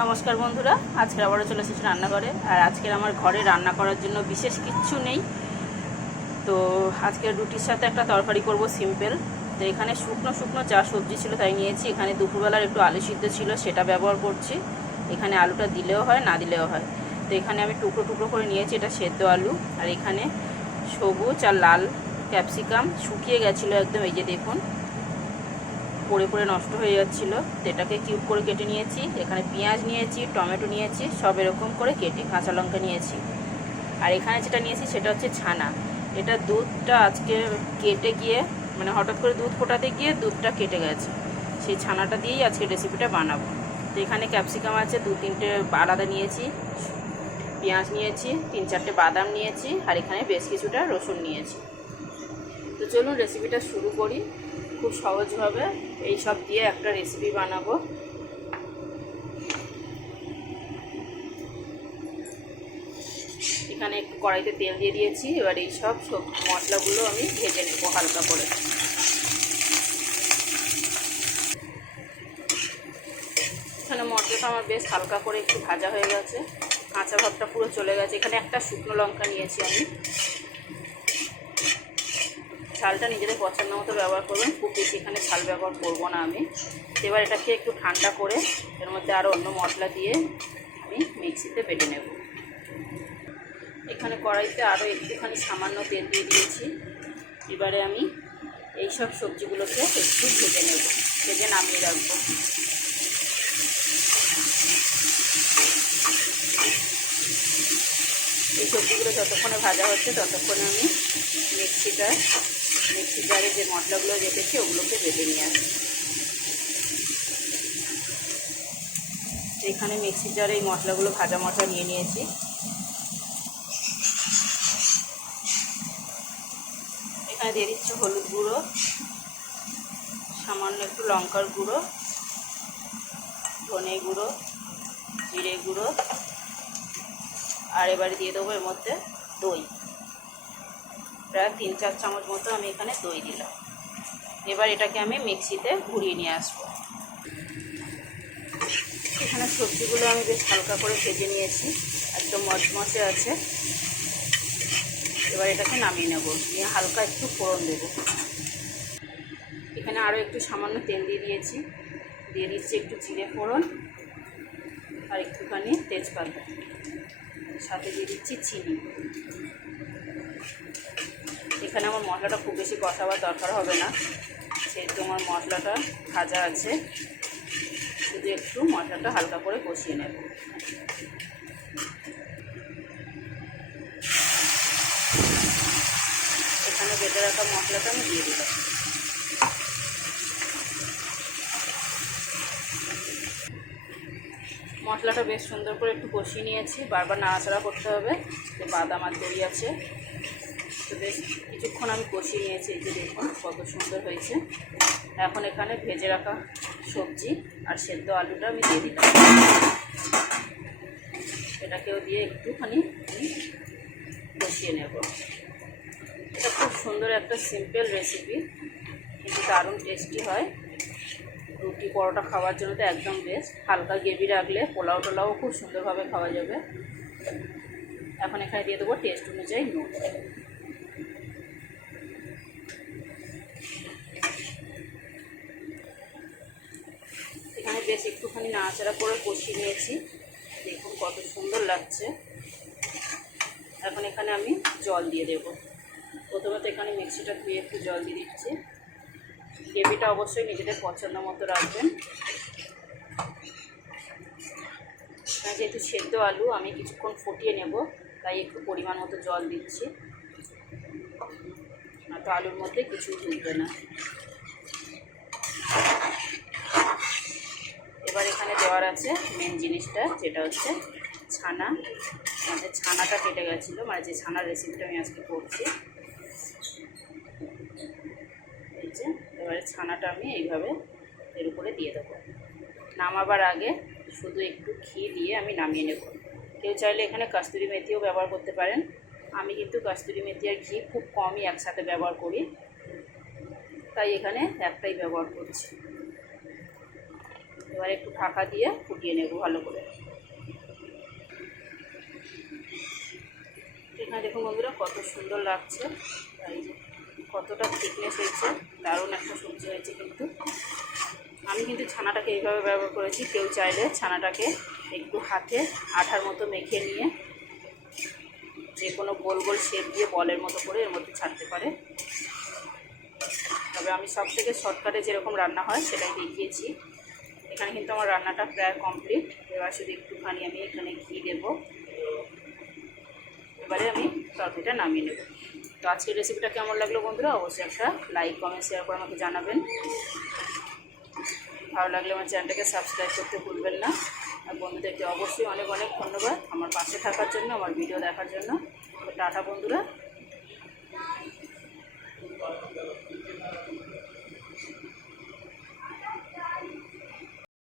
নমস্কার বন্ধুরা, আজকে আবারও চলে এসেছি রান্নাঘরে। আর আজকের আমার ঘরে রান্না করার জন্য বিশেষ কিচ্ছু নেই। তো আজকে রুটির সাথে একটা তরকারি করব সিম্পল। তো এখানে শুকনো শুকনো যা সবজি ছিল তাই নিয়েছি। এখানে দুপুরবেলার একটু আলু সিদ্ধ ছিল, সেটা ব্যবহার করছি। এখানে আলুটা দিলেও হয়, না দিলেও হয়। তো এখানে আমি টুকরো টুকরো করে নিয়েছি, এটা সেদ্ধ আলু। আর এখানে সবুজ আর লাল ক্যাপসিকাম শুকিয়ে গেছিলো একদম, এই যে দেখুন পড়ে পড়ে নষ্ট হয়ে যাচ্ছিল। তো এটাকে কিউব করে কেটে নিয়েছি। এখানে পেঁয়াজ নিয়েছি, টমেটো নিয়েছি, সব এরকম করে কেটে, কাঁচা লঙ্কা নিয়েছি। আর এখানে যেটা নিয়েছি সেটা হচ্ছে ছানা। এটা দুধটা আজকে কেটে গিয়ে, মানে হঠাৎ করে দুধ ফোটাতে গিয়ে দুধটা কেটে গেছে, সেই ছানাটা দিয়েই আজকে রেসিপিটা বানাবো। তো এখানে ক্যাপসিকাম আছে 2-3টে আলাদা নিয়েছি, পেঁয়াজ নিয়েছি, 3-4টে বাদাম নিয়েছি, আর এখানে বেশ কিছুটা রসুন নিয়েছি। তো চলুন রেসিপিটা শুরু করি। খুব সহজভাবে এই সব দিয়ে একটা রেসিপি বানাবো। এখানে একটু কড়াইতে তেল দিয়ে দিয়েছি। এবার এই সব মশলাগুলো আমি ভেজে নেব হালকা করে। এখানে মশলাটা আমার বেশ হালকা করে একটু ভাজা হয়ে গেছে, কাঁচা ভাবটা পুরো চলে গেছে। এখানে একটা শুকনো লঙ্কা নিয়েছি আমি। ঝালটা নিজেদের পছন্দ মতো ব্যবহার করবেন, খুব বেশি এখানে ঝাল ব্যবহার করব না আমি। এবার এটাকে একটু ঠান্ডা করে এর মধ্যে আরও অন্য মশলা দিয়ে আমি মিক্সিতে বেটে নেব। এখানে কড়াইতে আরও একটুখানি সামান্য তেল দিয়ে দিয়েছি। এবারে আমি এই সব সবজিগুলোকে একটু ভেজে নেব, ভেজে নামিয়ে রাখবো। এই সবজিগুলো যতক্ষণে ভাজা হচ্ছে ততক্ষণে আমি মিক্সি জারে যে মশলাগুলো রেখেছি ওগুলোকে বেটে নিয়ে আসি। এখানে মিক্সি জারে এই মশলাগুলো, ভাজা মশলা নিয়ে নিয়েছি। এখানে দিয়ে দিচ্ছি হলুদ গুঁড়ো, সামান্য একটু লঙ্কার গুঁড়ো, ধনে গুঁড়ো, জিরে গুঁড়ো, আর এবারে দিয়ে দেবো এর মধ্যে দই। প্রায় 3-4 চামচ মতো আমি এখানে দই দিলাম। এবার এটাকে আমি মিক্সিতে ঘুরিয়ে নিয়ে আসবো। এখানে সবজিগুলো আমি বেশ হালকা করে ভেজে নিয়েছি, একদম মচমচে আছে। এবার এটাকে নামিয়ে নেব, নিয়ে হালকা একটু ফোড়ন দেব। এখানে আরও একটু সামান্য তেল দিয়ে দিয়েছি, দিয়ে দিচ্ছি একটু জিরে ফোড়ন আর একটুখানি তেজপাতা, সাথে দিয়ে দিচ্ছি চিনি। এখানে আমার মশলাটা খুব বেশি কষাবার দরকার হবে না, সেহেতু আমার মশলাটা ভাজা আছে। শুধু একটু মশলাটা হালকা করে কষিয়ে নেব। এখানে বেটে রাখা মশলাটা আমি দিয়ে দিলাম। মশলাটা বেশ সুন্দর করে একটু কষিয়ে নিয়েছি, বারবার নাড়াচাড়া করতে হবে। যে বাদাম আর দই আছে, তো বেশ কিছুক্ষণ আমি কষিয়ে নিয়েছি। এই যে দেখুন কত সুন্দর হয়েছে। এখন এখানে ভেজে রাখা সবজি আর সেদ্ধ আলুটা আমি দিয়ে দিলাম। এটাকেও দিয়ে একটুখানি কষিয়ে নেব। এটা খুব সুন্দর একটা সিম্পল রেসিপি, কিন্তু দারুণ টেস্টি হয়। রুটি পরোটা খাওয়ার জন্য তো একদম বেস্ট। হালকা গ্রেভি রাখলে পোলাও টোলাও খুব সুন্দরভাবে খাওয়া যাবে। এখন এখানে দিয়ে দেবো টেস্ট অনুযায়ী নুন। এখানে বেশ একটুখানি নাড়াচাড়া করে কষিয়ে নিয়েছি, দেখুন কত সুন্দর লাগছে। এখন এখানে আমি জল দিয়ে দেব। প্রথমে তো এখানে মিক্সিটা ধুয়ে একটু জল দিয়ে দিচ্ছি। গ্রেভিটা অবশ্যই নিজেদের পছন্দ মতো রাখবেন। যেহেতু সেদ্ধ আলু আমি কিছুক্ষণ ফুটিয়ে নেব, তাই একটু পরিমাণ মতো জল দিচ্ছি, না তো আলুর মধ্যে কিছুই ঢুকবে না। এবার এখানে দেওয়ার আছে মেন জিনিসটা, যেটা হচ্ছে ছানা। আমাদের ছানাটা কেটে গেছিলো, মানে যে ছানার রেসিপিটা আমি আজকে করছি। এই যে এবারে ছানাটা আমি এইভাবে এর উপরে দিয়ে দেবো। নামাবার আগে শুধু একটু ঘি দিয়ে আমি নামিয়ে নেব। কেউ চাইলে এখানে কস্তুরি মেথিও ব্যবহার করতে পারেন। আমি কিন্তু কস্তুরি মেথি আর ঘি খুব কমই একসাথে ব্যবহার করি, তাই এখানে একটাই ব্যবহার করছি। এবার একটু ঢাকা দিয়ে ফুটিয়ে নেব ভালো করে। এখানে দেখুন বন্ধুরা কত সুন্দর লাগছে, এই যে কতটা থিকনেস হয়েছে, দারুণ একটা সবজি হয়েছে। কিন্তু আমি কিন্তু ছানাটাকে এইভাবে ব্যবহার করেছি, কেউ চাইলে ছানাটাকে একটু হাতে আঠার মতো মেখে নিয়ে যে কোনো গোল গোল শেপ দিয়ে বলের মতো করে এর মধ্যে ছাড়তে পারে। তবে আমি সব থেকে শর্টকাটে যেরকম রান্না হয় সেটাই দেখিয়েছি। এখানে কিন্তু আমার রান্নাটা প্রায় কমপ্লিট। এবার শুধু একটুখানি আমি এখানে ঘি দেবো, এবারে আমি তরকারিটা নামিয়ে নেব। তো আজকের রেসিপিটা কেমন লাগলো বন্ধুরা অবশ্যই একটা লাইক কমেন্ট শেয়ার করে আমাকে জানাবেন। ভালো লাগলে আমার চ্যানেলটাকে সাবস্ক্রাইব করতে ভুলবেন না। আর বন্ধুদেরকে অবশ্যই অনেক অনেক ধন্যবাদ আমার পাশে থাকার জন্য, আমার ভিডিও দেখার জন্য। তো টাটা বন্ধুরা।